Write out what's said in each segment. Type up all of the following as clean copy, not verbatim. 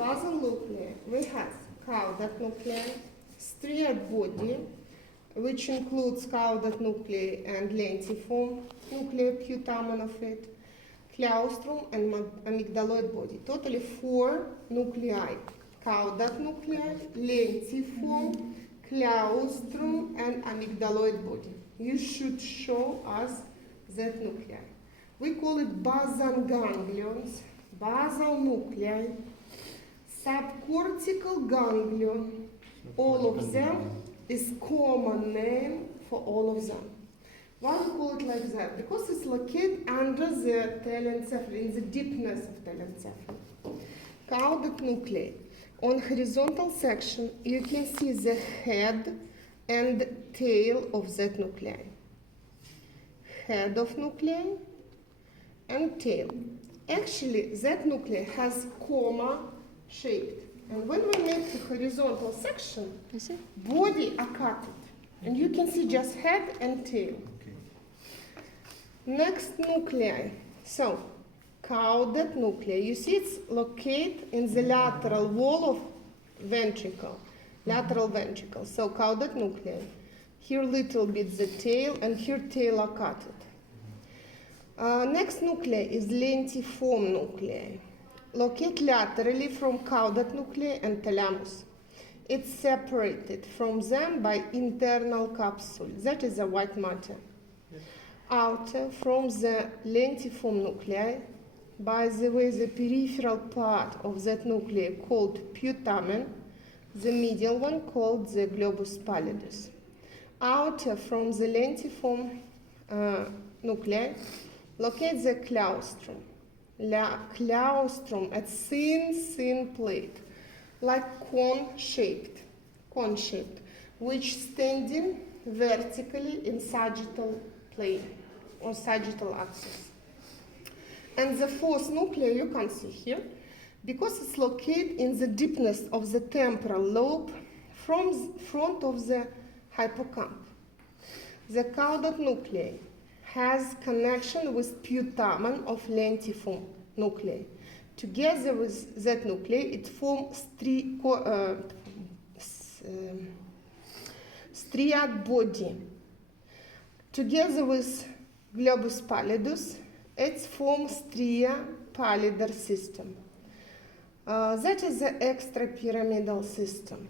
basal nuclei, we have caudate nuclei, striate body, which includes caudate nuclei and lentiform nuclear putamen of it, claustrum and amygdaloid body. Totally 4 nuclei. Caudate nuclei, lentiform, claustrum and amygdaloid body. You should show us that nuclei. We call it basal ganglions, basal nuclei, subcortical ganglion. All of them is common name for all of them. Why we call it like that? Because it's located under the telencephaly, in the deepness of telencephaly. Caudate nuclei. On horizontal section, you can see the head and tail of that nuclei. Head of nuclei and tail. Actually, that nuclei has comma shaped. And when we make the horizontal section, body are cutted. And you can see just head and tail. Okay. Next nuclei. So, caudate nuclei. You see it's located in the lateral wall of ventricle. Lateral ventricle. So, caudate nuclei. Here little bit the tail, and here tail are cutted. Next nuclei is lentiform nuclei. Located laterally from caudate nuclei and thalamus. It's separated from them by internal capsule. That is the white matter. Yes. Outer from the lentiform nuclei. By the way, the peripheral part of that nuclei called putamen. The medial one called the globus pallidus. Outer from the lentiform nuclei, locate the claustrum. Claustrum, a thin plate, like cone-shaped, which standing vertically in sagittal plane or sagittal axis. And the fourth nuclei you can see here, because it's located in the deepness of the temporal lobe from front of the hippocamp. The caudate nuclei has connection with putamen of lentiform nuclei. Together with that nuclei, it forms striate body. Together with globus pallidus, it forms stria pallidar system. That is the extrapyramidal system.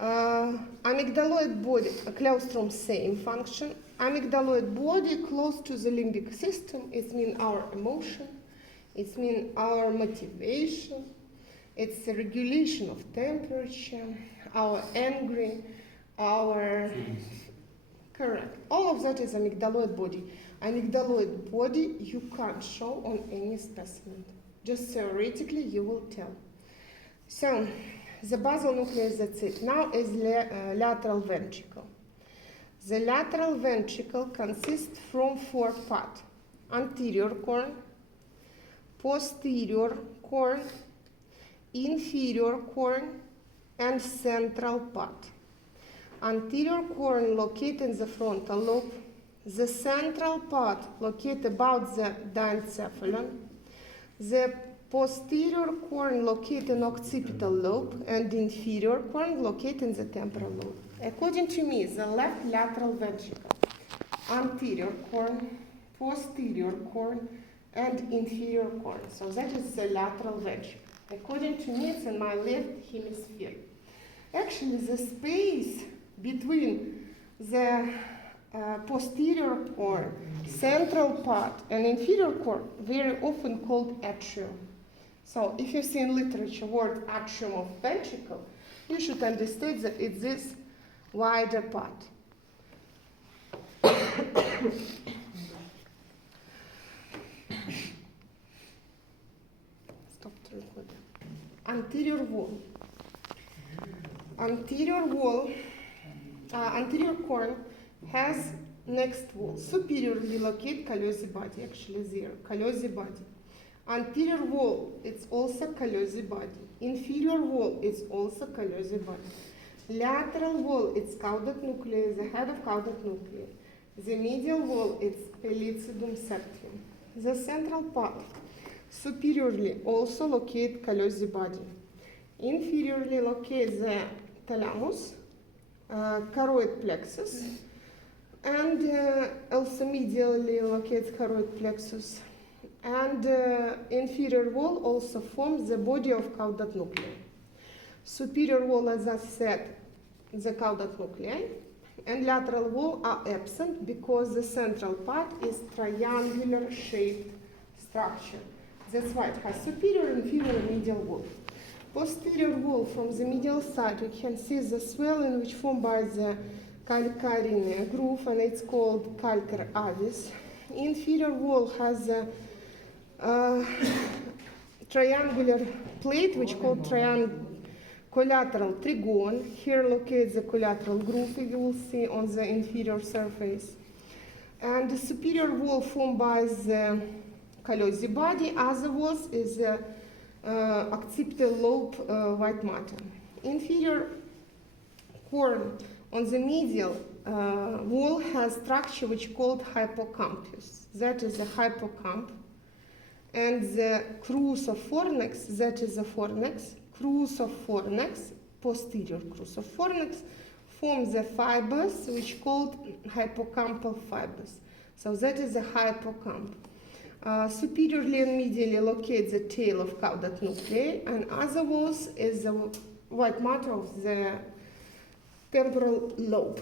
Amygdaloid body, claustrum, same function. Amygdaloid body close to the limbic system. It means our emotion. It means our motivation. It's the regulation of temperature, our angry, our correct. All of that is amygdaloid body. Amygdaloid body you can't show on any specimen. Just theoretically you will tell. So the basal nucleus, that's it. Now is lateral ventricle. The lateral ventricle consists from 4 parts: anterior corn, posterior corn, inferior corn, and central part. Anterior corn located in the frontal lobe, the central part located about the diencephalon, the posterior corn located in occipital lobe, and inferior corn located in the temporal lobe. According to me, the left lateral ventricle, anterior corn, posterior corn, and inferior corn. So that is the lateral ventricle. According to me, it's in my left hemisphere. Actually, the space between the posterior corn, central part, and inferior corn, very often called atrium. So if you see in literature word atrium of ventricle, you should understand that it's this wider part. Stop to record. Anterior wall. Anterior corn has next wall. Superiorly located callosy body, actually there, callosy body. Anterior wall, it's also callosy body. Inferior wall, it's also callosy body. Lateral wall, it's caudate nuclei, the head of caudate nuclei. The medial wall, it's pellicidum septum. The central part, Superiorly also locate callosity body. Inferiorly locate the thalamus, choroid plexus, and also medially locates choroid plexus. And inferior wall also forms the body of caudate nuclei. Superior wall, as I said, the caudate nuclei, and lateral wall are absent because the central part is triangular shaped structure. That's why it has superior, inferior, and medial wall. Posterior wall, from the medial side, you can see the swelling which formed by the calcarine groove, and it's called calcar avis. Inferior wall has a triangular plate which called collateral trigone. Here locates the collateral groove you will see on the inferior surface. And the superior wall formed by the callosity body. Other walls is the occipital lobe white matter. Inferior horn on the medial wall has structure which called hippocampus. That is the hippocamp. And the crus of fornix, that is the fornix. Crus of fornix, posterior crus of fornix, forms the fibers which called hippocampal fibers. So that is the hippocamp. Superiorly and medially locate the tail of caudate nuclei, and other walls is the white matter of the temporal lobe.